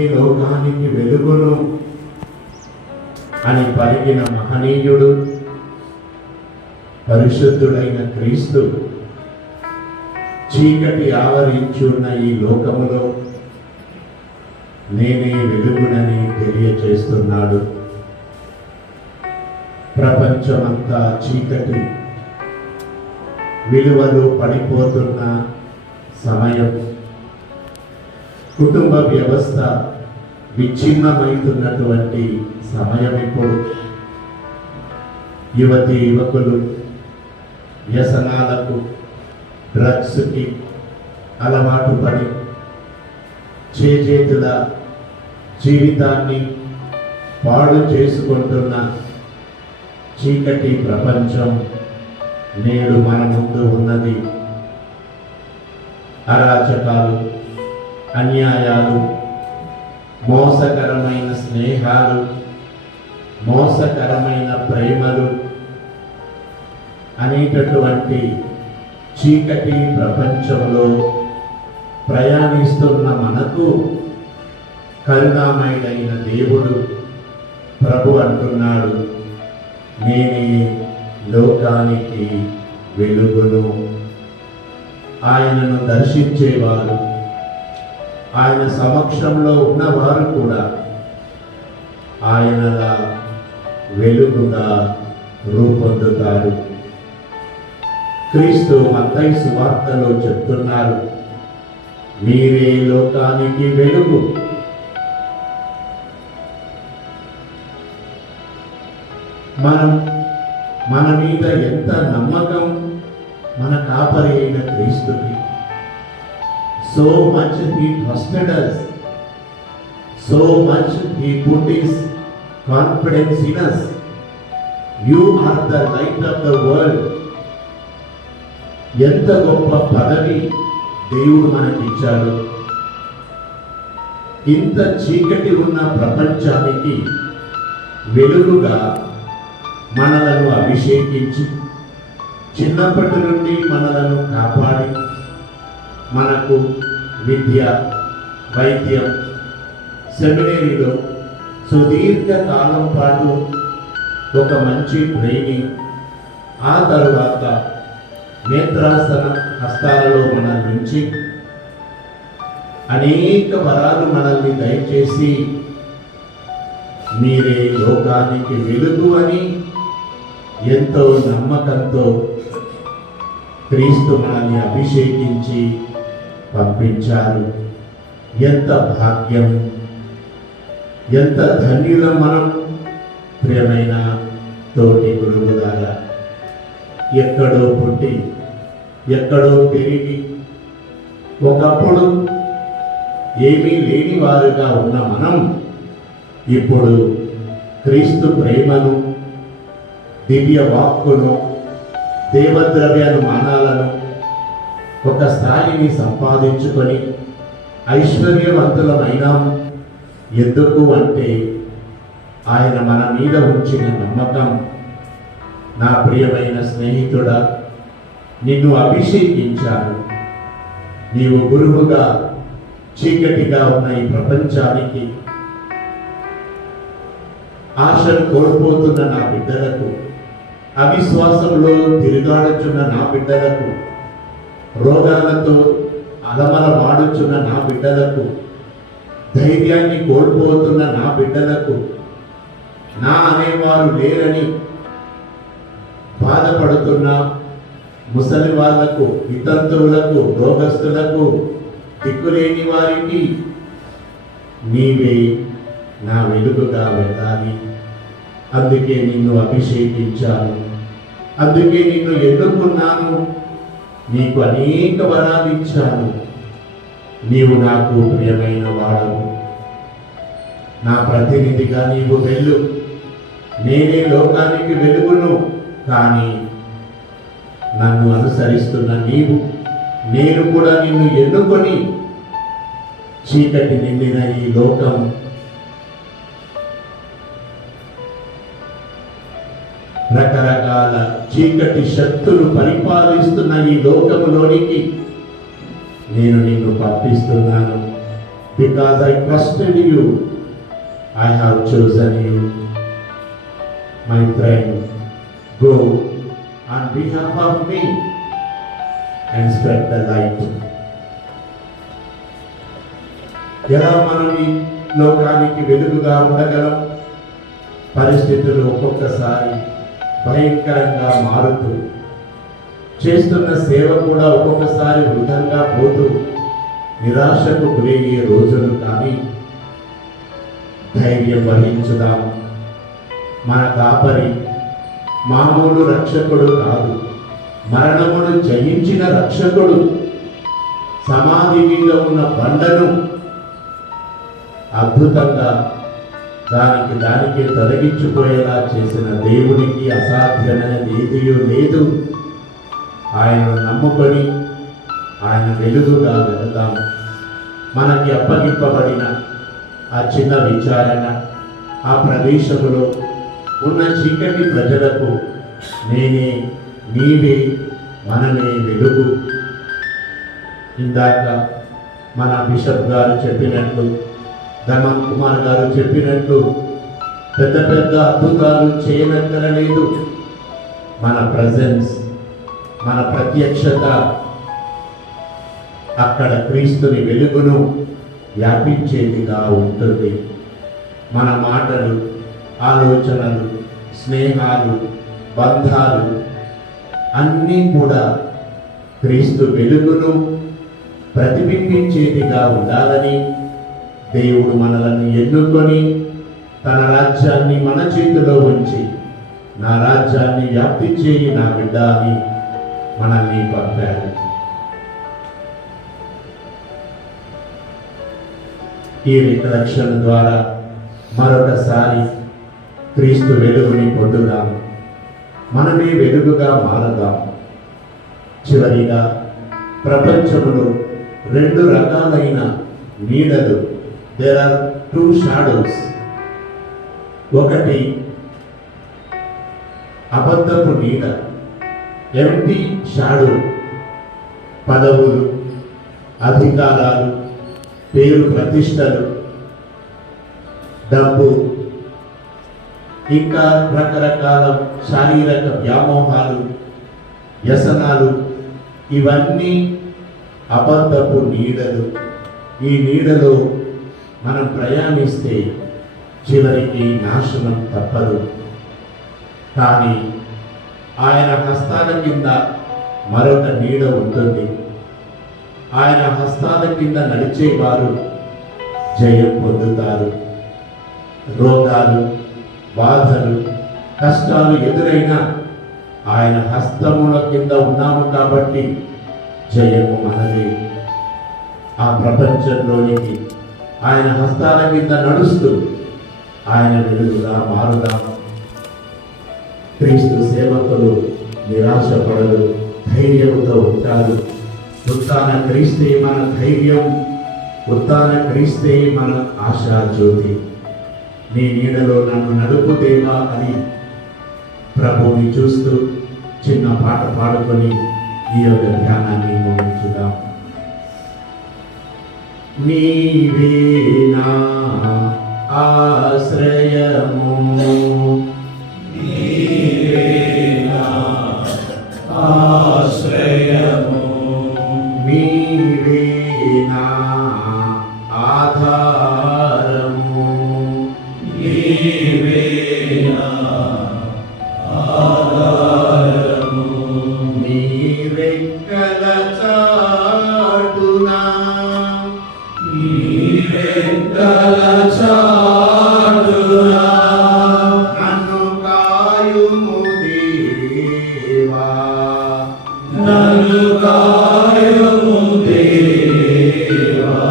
ఈ లోకానికి వెలుగును అని పలికిన మహనీయుడు పరిశుద్ధుడైన క్రీస్తు చీకటి ఆవరించున్న ఈ లోకములో నేనే వెలుగునని తెలియచేస్తున్నాడు. ప్రపంచమంతా చీకటి విలువలు పడిపోతున్న సమయం, కుటుంబ వ్యవస్థ విచ్ఛిన్నమైతున్నటువంటి సమయం. ఇప్పుడు యువతి యువకులు వ్యసనాలకు, డ్రగ్స్కి అలవాటు పడి చేజేతుల జీవితాన్ని పాడు చేసుకుంటున్న చీకటి ప్రపంచం నేడు మన ముందు ఉన్నది. అరాచకాలు, అన్యాయాలు, మోసకరమైన స్నేహాలు, మోసకరమైన ప్రేమలు అనేటటువంటి చీకటి ప్రపంచంలో ప్రయాణిస్తున్న మనకు కరుణామయుడైన దేవుడు ప్రభు అంటున్నాడు, నేనే లోకానికి వెలుగును. ఆయనను దర్శించేవారు, ఆయన సమక్షంలో ఉన్నవారు కూడా ఆయనలా వెలుగుగా రూపొందుతారు. క్రీస్తు మత్తయి సువార్తలో చెప్తున్నారు, మీరే లోకానికి వెలుగు. మన మీద ఎంత నమ్మకం మన కాపరి అయిన క్రీస్తుకి. So much he trusted us, so much he put his confidence in us. You are the light of the world. ఎంత గొప్ప పదవి దేవుడు మనకిచ్చాడు. ఇంత చీకటి ఉన్న ప్రపంచానికి వెలుగుగా మనలను అభిషేకించి చిన్నప్పటి నుండి మనలను కాపాడి మనకు విద్య, వైద్యం, సెమినరీలో సుదీర్ఘ కాలం పాటు ఒక మంచి ట్రైనింగ్, ఆ తరువాత నేత్రాసన హస్తాలలో మనల్ని ఉంచి అనేక వరాలు మనల్ని దయచేసి మీరే లోకానికి వెలుగు అని ఎంతో నమ్మకంతో క్రీస్తు మనల్ని అభిషేకించి పంపించారు. ఎంత భాగ్యం, ఎంత ధన్యులం మనం. ప్రియమైన తోటి గురువులారా, ఎక్కడో పుట్టి ఎక్కడో పెరిగి ఒకప్పుడు ఏమీ లేని వారుగా ఉన్న మనం ఇప్పుడు క్రీస్తు ప్రేమను, దివ్య వాక్కును, దేవద్రవ్యాలు మానాలను ఒక స్థాయిని సంపాదించుకొని ఐశ్వర్యవంతులమైనాం. ఎందుకు అంటే ఆయన మన మీద ఉంచిన నమ్మకం. నా ప్రియమైన స్నేహితుడా, నిన్ను అభిషేకించాను. నీవు గురువుగా చీకటిగా ఉన్న ఈ ప్రపంచానికి, ఆశను కోల్పోతున్న నా బిడ్డలకు, అవిశ్వాసంలో తిరుగాడుచున్న నా బిడ్డలకు, రోగాలతో అలమలమాడుచున్న నా బిడ్డలకు, ధైర్యాన్ని కోల్పోతున్న నా బిడ్డలకు, నా అనేవారు లేరని బాధపడుతున్న ముసలి వాళ్లకు, వితంతువులకు, రోగస్తులకు, దిక్కులేని వారికి నీవే నా వెలుగుగా వెళ్ళాలి. అందుకే నిన్ను అభిషేకించాను, అందుకే నిన్ను ఎన్నుకున్నాను, నీకు అనేక వరాలు ఇచ్చాను. నీవు నాకు ప్రియమైన వాడవు. నా ప్రతినిధిగా నీవు వెళ్ళు. నేనే లోకానికి వెలుగును. కానీ నన్ను అనుసరిస్తున్న నీవు, నేను కూడా నిన్ను ఎన్నుకొని చీకటి నిండిన ఈ లోకం రకరకాల చీకటి శక్తులు పరిపాలిస్తున్న ఈ లోకములోనికి నేను నిన్ను పంపిస్తున్నాను. Because I trusted you, I have chosen you. My friend, go on behalf of me and spread the light. ఎలా మనం ఈ లోకానికి వెలుగుగా ఉండగలం? పరిస్థితులు ఒక్కొక్కసారి భయంకరంగా మారుతూ, చేస్తున్న సేవ కూడా ఒక్కొక్కసారి వృధంగా పోతూ నిరాశకు గురయ్యే రోజులు. కానీ ధైర్యం వహించుదాం. మన కాపరి మామూలు రక్షకుడు కాదు, మరణమును జయించిన రక్షకుడు. సమాధి మీద ఉన్న బండను అద్భుతంగా దానికి తొలగించిపోయేలా చేసిన దేవునికి అసాధ్యమైనది ఏదీ లేదు. ఆయనను నమ్ముకొని ఆయన వెలుగుగా వెళదాం. మనకి అప్పగింపబడిన ఆ చిన్న విచారణ, ఆ ప్రదేశంలో ఉన్న చీకటి ప్రజలకు నేనే, నీవే, మనమే వెలుగు. ఇందాక మన బిషప్ గారు చెప్పినట్లు, ధమన్ కుమార్ గారు చెప్పినట్లు, పెద్ద పెద్ద అద్భుతాలు చేయనక్కరలేదు. మన ప్రజెన్స్, మన ప్రత్యక్షత అక్కడ క్రీస్తుని వెలుగును వ్యాపించేదిగా ఉంటుంది. మన మాటలు, ఆలోచనలు, స్నేహాలు, బంధాలు అన్నీ కూడా క్రీస్తు వెలుగును ప్రతిబింబించేదిగా ఉండాలని దేవుడు మనలను ఎన్నుకొని తన రాజ్యాన్ని మన చేతిలో ఉంచి, నా రాజ్యాన్ని వ్యాప్తి చేయి నా బిడ్డ అని మనల్ని పంపారు. ఈ రికలెక్షన్ ద్వారా మరొకసారి క్రీస్తు వెలుగుని పొందుదాం. మనమే వెలుగుగా మారదాం. చివరిగా, ప్రపంచంలో 2 రకాలైన నీడలు, దేర్ ఆర్ 2 షాడోస్. ఒకటి అబద్ధపు నీడ, ఎంప్టీ షాడో. పదవులు, అధికారాలు, పేరు ప్రతిష్టలు, డబ్బు, ఇంకా రకరకాల శారీరక వ్యామోహాలు, వ్యసనాలు, ఇవన్నీ అబద్ధపు నీడలు. ఈ నీడలో మనం ప్రయాణిస్తే చివరికి నాశనం తప్పదు. కానీ ఆయన హస్తాల కింద మరొక నీడ ఉంటుంది. ఆయన హస్తాల కింద నడిచేవారు జయం పొందుతారు. రోగాలు, బాధలు, కష్టాలు ఎదురైనా ఆయన హస్తముల కింద ఉన్నాము కాబట్టి జయము మనదే. ఆ ప్రపంచంలోనికి ఆయన హస్తాల కింద నడుస్తూ ఆయన వెలుగుగా మారుదాం. క్రీస్తు సేవకులు నిరాశపడరు, ధైర్యంతో ఉంటారు. ఉత్తాన క్రీస్తే మన ధైర్యం, ఉత్తాన క్రీస్తే మన ఆశా జ్యోతి. నీ నీడలో నన్ను నడుపుదేవా అని ప్రభువుని చూస్తూ చిన్న పాట పాడుకొని ఈ యొక్క ధ్యానాన్ని ముగించుదాం. నీవే నా ఆశ్రయము, నీవే నా ఆశ్రయము, నీవే నా ఆధారము, నీవే నా ఆధారము, నీ రెక్కల చాటున, నీ రెక్కల చాటున నన్ను కాయుము దేవా, నన్ను కాయుము దేవా.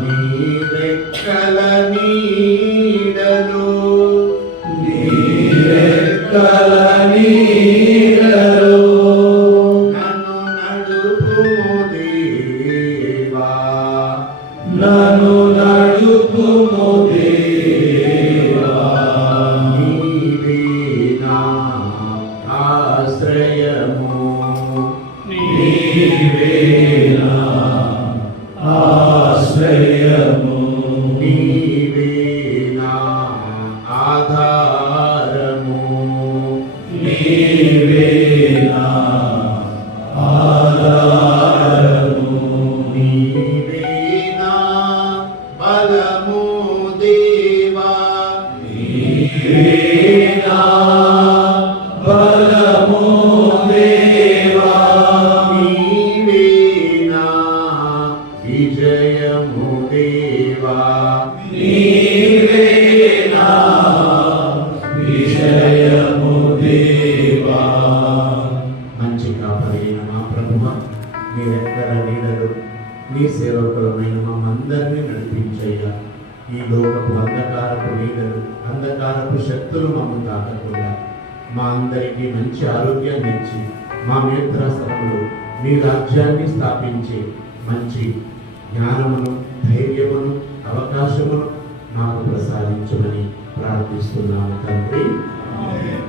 నీ రెక్కల నీడలో, నీ రెక్కల నీడలో నన్ను నడుపుము దేవా, నన్ను నడుపుము దేవా. నీవే నా ఆశ్రయము, నీవే నా ఆశ్రయము. నీవేనా బలము దేవా, నీవేనా విజయము దేవా, నీవేనా విజయము దేవా. మంచి కాపరైన మా ప్రభువా, మీ రెక్కల నీడలు నీ సేవకులమైన మమ్మందరినీ నడిపించయ్యా. ఈ లోకపు అంధకారపు నీడలు, అంధకారపు శక్తులు మమ్మల్ని తాకకుండా మా అందరికీ మంచి ఆరోగ్యాన్ని ఇచ్చి మా నేత్రాసనంలో మీ రాజ్యాన్ని స్థాపించి మంచి జ్ఞానమును, ధైర్యమును, అవకాశమును మాకు ప్రసాదించుమని ప్రార్థిస్తున్నాము తండ్రి. ఆమేన్.